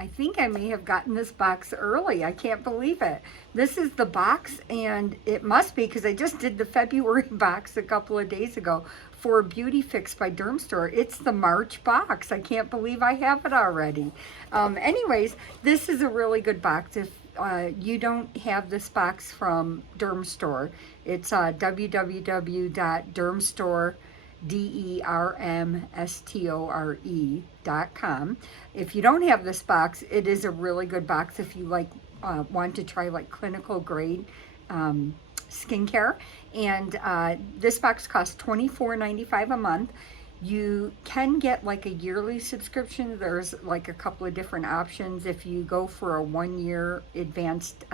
I think I may have gotten this box early. I can't believe it. This is the box, and it must be because I just did the February box a couple of days ago for Beautyfix by Dermstore. It's the March box. I can't believe I have it already. Anyways, this is a really good box. If you don't have this box from Dermstore, it's www.dermstore.com. If you don't have this box, it is a really good box if you like want to try like clinical grade skincare. And this box costs $24.95 a month. You can get like a yearly subscription. There's like a couple of different options. If you go for a 1-year advanced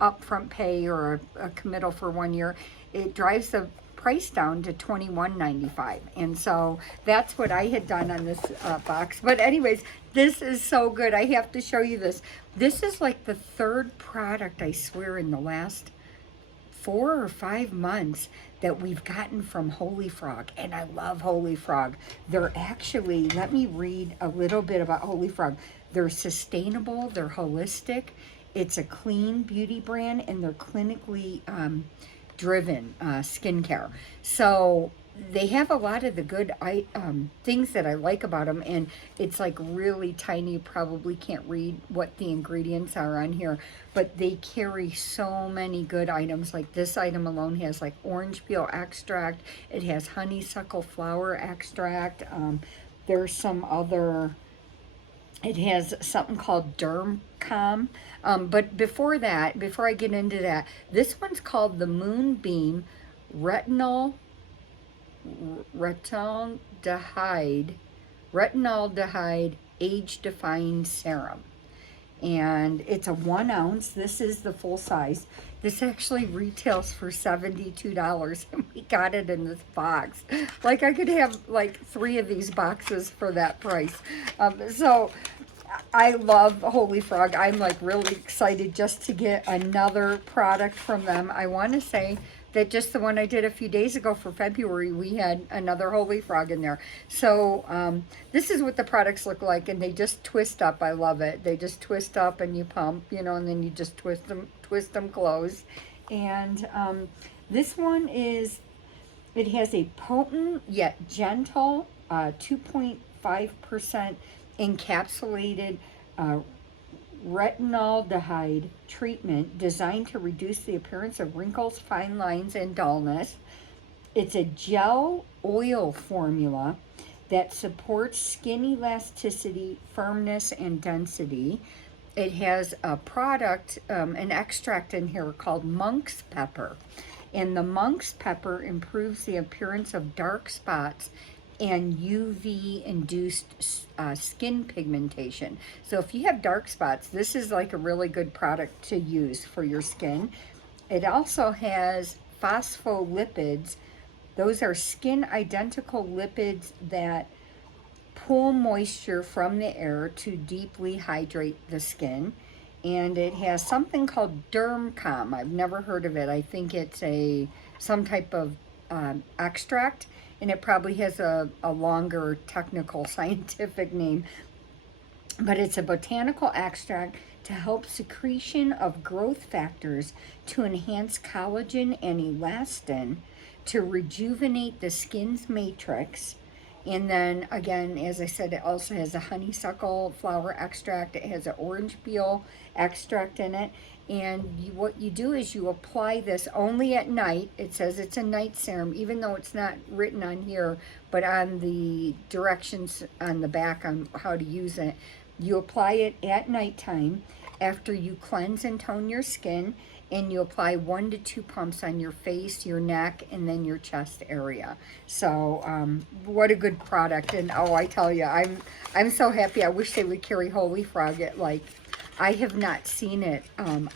upfront pay or a committal for 1 year, it drives the price down to $21.95. And so that's what I had done on this box. But anyways, this is so good. I have to show you this. This is like the third product, I swear, in the last 4 or 5 months that we've gotten from Holy Frog, and I love Holy Frog. They're actually, let me read a little bit about Holy Frog. They're sustainable, they're holistic, it's a clean beauty brand, and they're clinically driven skincare. So they have a lot of the good things that I like about them, and it's like really tiny. You probably can't read what the ingredients are on here, but they carry so many good items. Like this item alone has like orange peel extract, it has honeysuckle flower extract, there's some other, it has something called Dermcom. But before that, before I get into that, this one's called the Moonbeam retinaldehyde age-defying serum. And it's a 1 ounce. This is the full size. This actually retails for $72, and we got it in this box. Like I could have like 3 of these boxes for that price. So I love Holy Frog. I'm like really excited just to get another product from them. I want to say that just the one I did a few days ago for February, we had another Holy Frog in there. So this is what the products look like, and they just twist up. I love it. They just twist up and you pump, you know, and then you just twist them closed. And this one is, it has a potent yet gentle 2.5% encapsulated retinaldehyde treatment designed to reduce the appearance of wrinkles, fine lines, and dullness. It's a gel oil formula that supports skin elasticity, firmness, and density. It has a product, an extract in here called monk's pepper. And the monk's pepper improves the appearance of dark spots and UV-induced skin pigmentation. So if you have dark spots, this is like a really good product to use for your skin. It also has phospholipids. Those are skin-identical lipids that pull moisture from the air to deeply hydrate the skin. And it has something called Dermcom. I've never heard of it. I think it's some type of extract, and it probably has a longer technical scientific name, but it's a botanical extract to help secretion of growth factors to enhance collagen and elastin, to rejuvenate the skin's matrix. And then again, as I said, it also has a honeysuckle flower extract. It has an orange peel extract in it. And what you do is you apply this only at night. It says it's a night serum, even though it's not written on here, but on the directions on the back on how to use it. You apply it at nighttime after you cleanse and tone your skin, and you apply 1 to 2 pumps on your face, your neck, and then your chest area. So what a good product. And oh, I tell you, I'm so happy. I wish they would carry Holy Frog at, like, I have not seen it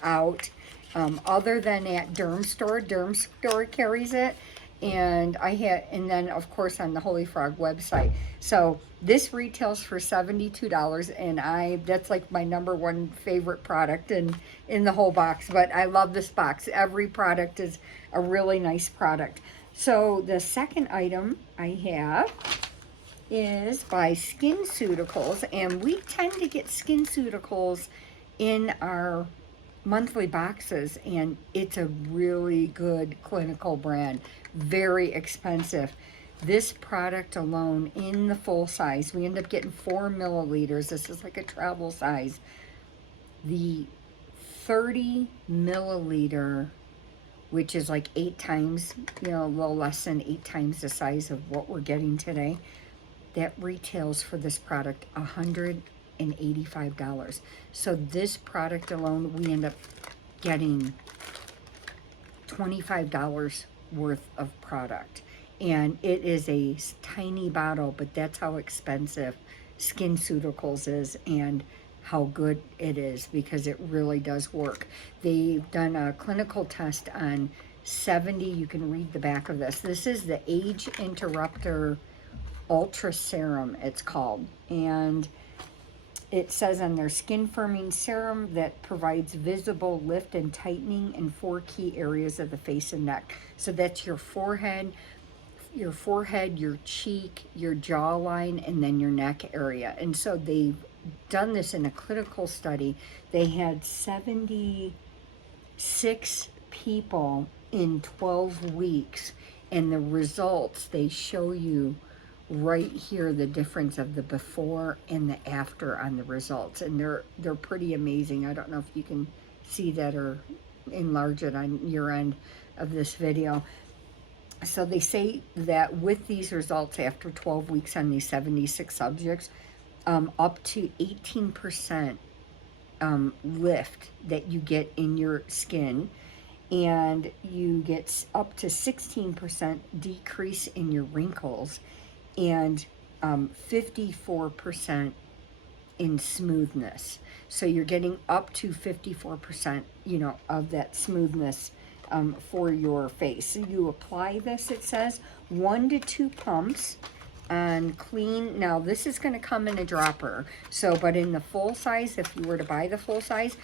out other than at Dermstore. Dermstore carries it, and and then of course on the Holy Frog website. So this retails for $72, and that's like my #1 favorite product in the whole box. But I love this box. Every product is a really nice product. So the second item I have is by SkinCeuticals, and we tend to get SkinCeuticals in our monthly boxes, and it's a really good clinical brand, very expensive. This product alone in the full size, we end up getting 4 milliliters. This is like a travel size. The 30 milliliter, which is like 8 times, you know, a little less than 8 times the size of what we're getting today, that retails for this product $185. So this product alone, we end up getting $25 worth of product. And it is a tiny bottle, but that's how expensive SkinCeuticals is and how good it is, because it really does work. They've done a clinical test on 70, you can read the back of this. This is the Age Interrupter Ultra Serum, it's called. And it says on their skin firming serum that provides visible lift and tightening in 4 key areas of the face and neck. So that's your forehead, your cheek, your jawline, and then your neck area. And so they've done this in a clinical study. They had 76 people in 12 weeks, and the results, they show you right here the difference of the before and the after on the results, and they're pretty amazing. I don't know if you can see that or enlarge it on your end of this video. So they say that with these results after 12 weeks on these 76 subjects, up to 18% lift that you get in your skin, and you get up to 16% decrease in your wrinkles, and 54% in smoothness. So you're getting up to 54%, you know, of that smoothness for your face. So you apply this, it says, 1 to 2 pumps on clean. Now this is going to come in a dropper. So, but in the full size, if you were to buy the full size,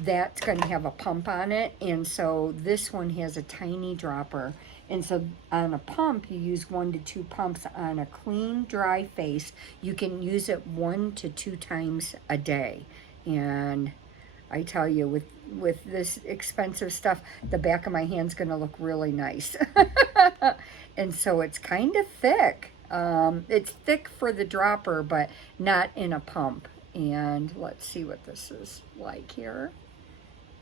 that's going to have a pump on it. And so this one has a tiny dropper. And so on a pump, you use 1 to 2 pumps on a clean, dry face. You can use it 1 to 2 times a day. And I tell you, with this expensive stuff, the back of my hand's going to look really nice. And so it's kind of thick. It's thick for the dropper, but not in a pump. And let's see what this is like here.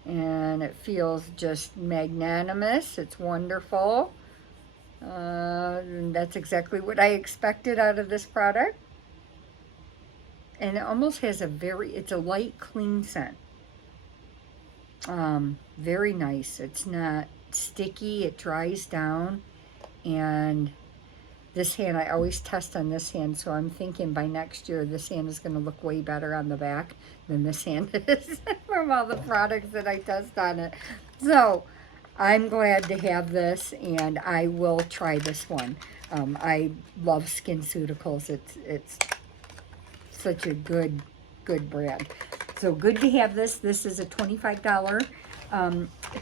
And it feels just magnanimous. It's wonderful. And that's exactly what I expected out of this product. And it almost has it's a light, clean scent. Very nice. It's not sticky. It dries down. And this hand, I always test on this hand, so I'm thinking by next year this hand is going to look way better on the back than this hand is from all the products that I test on it. So I'm glad to have this, and I will try this one. I love SkinCeuticals. It's such a good brand. So good to have this. This is a $25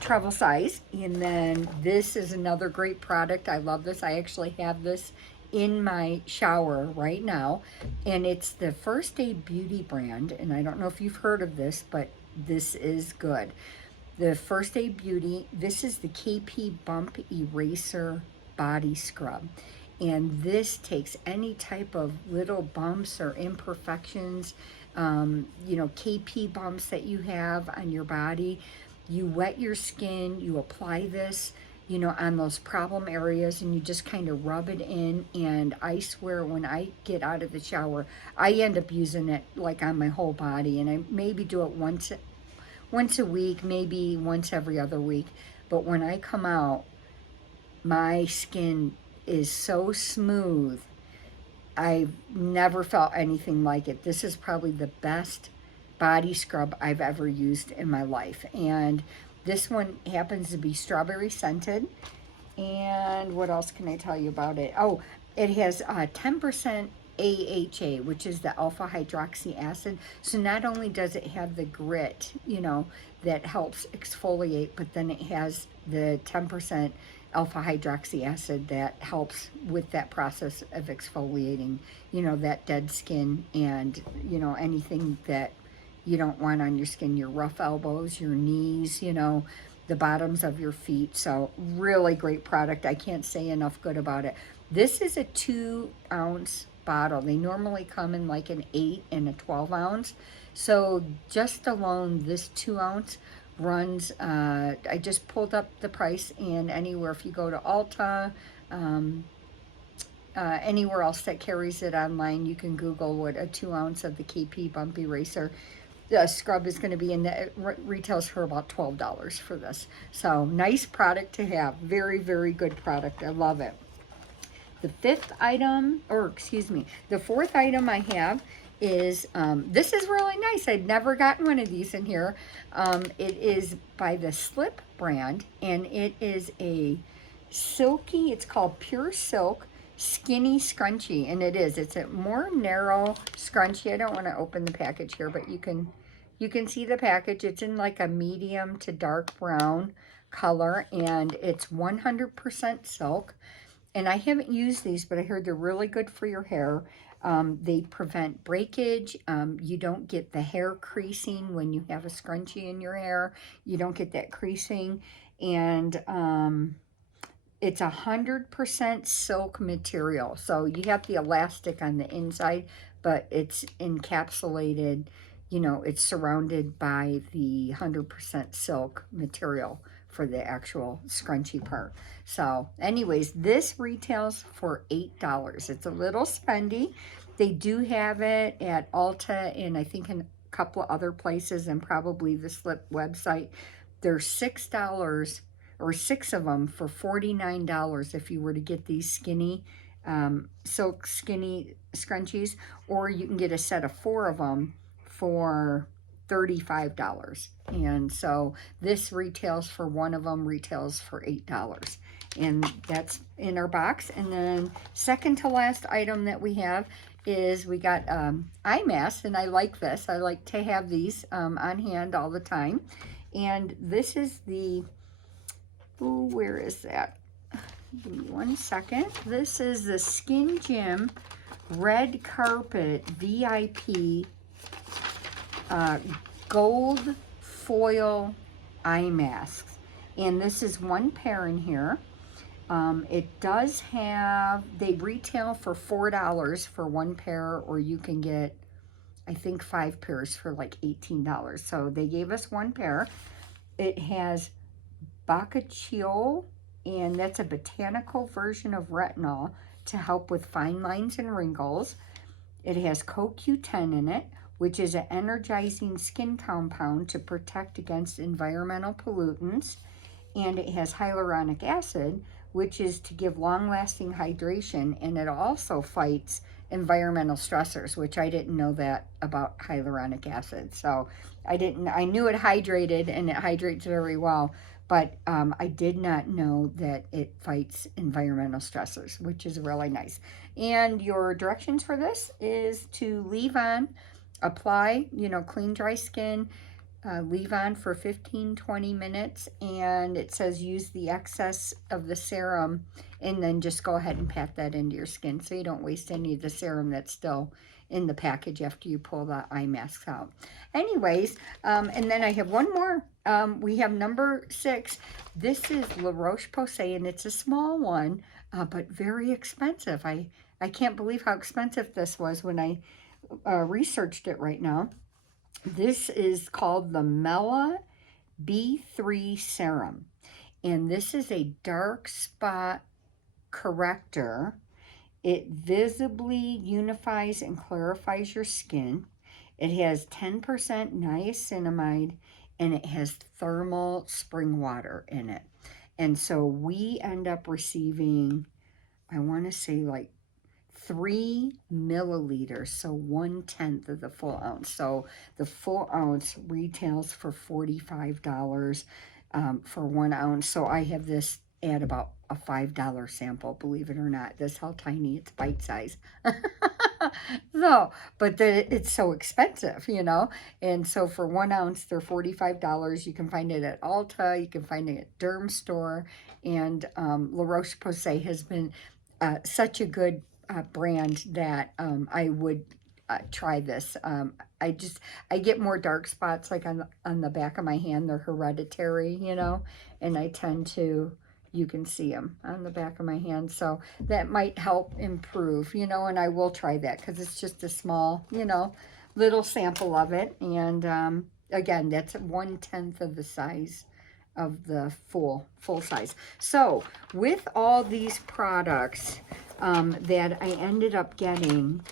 travel size, and then this is another great product. I love this. I actually have this in my shower right now, and it's the First Aid Beauty brand, and I don't know if you've heard of this, but this is good. The First Aid Beauty, this is the KP Bump Eraser Body Scrub, and this takes any type of little bumps or imperfections, you know, KP bumps that you have on your body. You wet your skin, you apply this, you know, on those problem areas, and you just kind of rub it in. And I swear, when I get out of the shower, I end up using it like on my whole body, and I maybe do it once a week, maybe once every other week. But when I come out, my skin is so smooth. I've never felt anything like it. This is probably the best body scrub I've ever used in my life. And this one happens to be strawberry scented. And what else can I tell you about it? Oh, it has 10% AHA, which is the alpha hydroxy acid. So not only does it have the grit, you know, that helps exfoliate, but then it has the 10% alpha hydroxy acid that helps with that process of exfoliating, that dead skin and, anything that you don't want on your skin, your rough elbows, your knees, the bottoms of your feet. So really great product. I can't say enough good about it. This is a 2-ounce bottle. They normally come in like an 8 and a 12 ounce. So just alone this 2-ounce runs, I just pulled up the price, and anywhere, if you go to Ulta, anywhere else that carries it online, you can Google what a 2-ounce of the KP Bump Eraser scrub is going to be, and that retails for about $12 for this. So nice product to have. Very, very good product. I love it. The fourth item I have is, this is really nice. I'd never gotten one of these in here. It is by the Slip brand, and it is a silky, it's called Pure Silk Skinny Scrunchie, and it's a more narrow scrunchie. I don't want to open the package here, but you can see the package. It's in like a medium to dark brown color, and it's 100% silk. And I haven't used these, but I heard they're really good for your hair. They prevent breakage. You don't get the hair creasing when you have a scrunchie in your hair. You don't get that creasing. And it's 100% silk material. So you have the elastic on the inside, but it's encapsulated, it's surrounded by the 100% silk material for the actual scrunchy part. So anyways, this retails for $8. It's a little spendy. They do have it at Ulta and I think in a couple of other places, and probably the Slip website. They're $6, or 6 of them for $49 if you were to get these skinny silk skinny scrunchies, or you can get a set of 4 of them for $35. And so this retails for, one of them retails for $8, and that's in our box. And then second to last item that we have is we got eye masks, and I like this. I like to have these on hand all the time. And this is the, where is that? Give me 1 second. This is the Skin Gym Red Carpet VIP gold foil eye masks, and this is 1 pair in here. It does have, they retail for $4 for 1 pair, or you can get, I think, 5 pairs for like $18. So they gave us 1 pair. It has Bacaccio, and that's a botanical version of retinol to help with fine lines and wrinkles. It has CoQ10 in it, which is an energizing skin compound to protect against environmental pollutants. And it has hyaluronic acid, which is to give long-lasting hydration, and it also fights environmental stressors, which I didn't know that about hyaluronic acid. So I knew it hydrated, and it hydrates very well, but I did not know that it fights environmental stressors, which is really nice. And your directions for this is to leave on, apply, clean, dry skin, leave on for 15-20 minutes, and it says use the excess of the serum, and then just go ahead and pat that into your skin so you don't waste any of the serum that's still in the package after you pull the eye masks out. Anyways, and then I have one more. We have number 6. This is La Roche-Posay, and it's a small one, but very expensive. I can't believe how expensive this was when I researched it right now. This is called the Mela B3 Serum, and this is a dark spot corrector. It visibly unifies and clarifies your skin. It has 10% niacinamide, and it has thermal spring water in it. And so we end up receiving, I want to say like 3 milliliters, so 1/10 of the full ounce. So the full ounce retails for $45 for 1 ounce. So I have this at about a $5 sample, believe it or not. This how tiny, it's bite size. So, but it's so expensive, you know. And so for 1 ounce, they're $45. You can find it at Ulta. You can find it at Dermstore. And La Roche-Posay has been such a good brand that I would try this. I get more dark spots like on the back of my hand. They're hereditary, you know, and I tend to, you can see them on the back of my hand. So that might help improve, you know, and I will try that because it's just a small, you know, little sample of it. And again, that's 1/10 of the size of the full size. So with all these products that I ended up getting,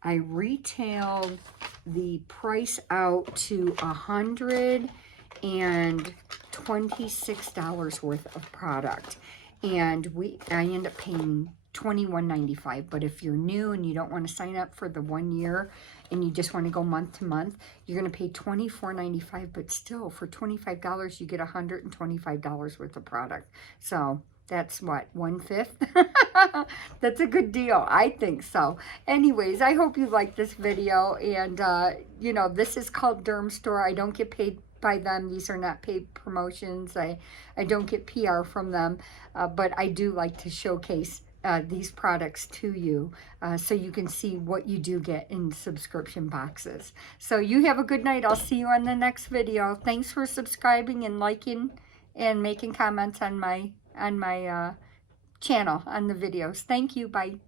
I retailed the price out to $126 worth of product, and I end up paying $21.95. But if you're new and you don't want to sign up for the 1 year and you just want to go month to month, you're going to pay $24.95. But still, for $25 you get $125 worth of product. So that's what, 1/5? That's a good deal. I think so. Anyways, I hope you like this video. And, you know, this is called Dermstore. I don't get paid by them. These are not paid promotions. I don't get PR from them. But I do like to showcase these products to you so you can see what you do get in subscription boxes. So you have a good night. I'll see you on the next video. Thanks for subscribing and liking and making comments on my channel, on the videos. Thank you. Bye.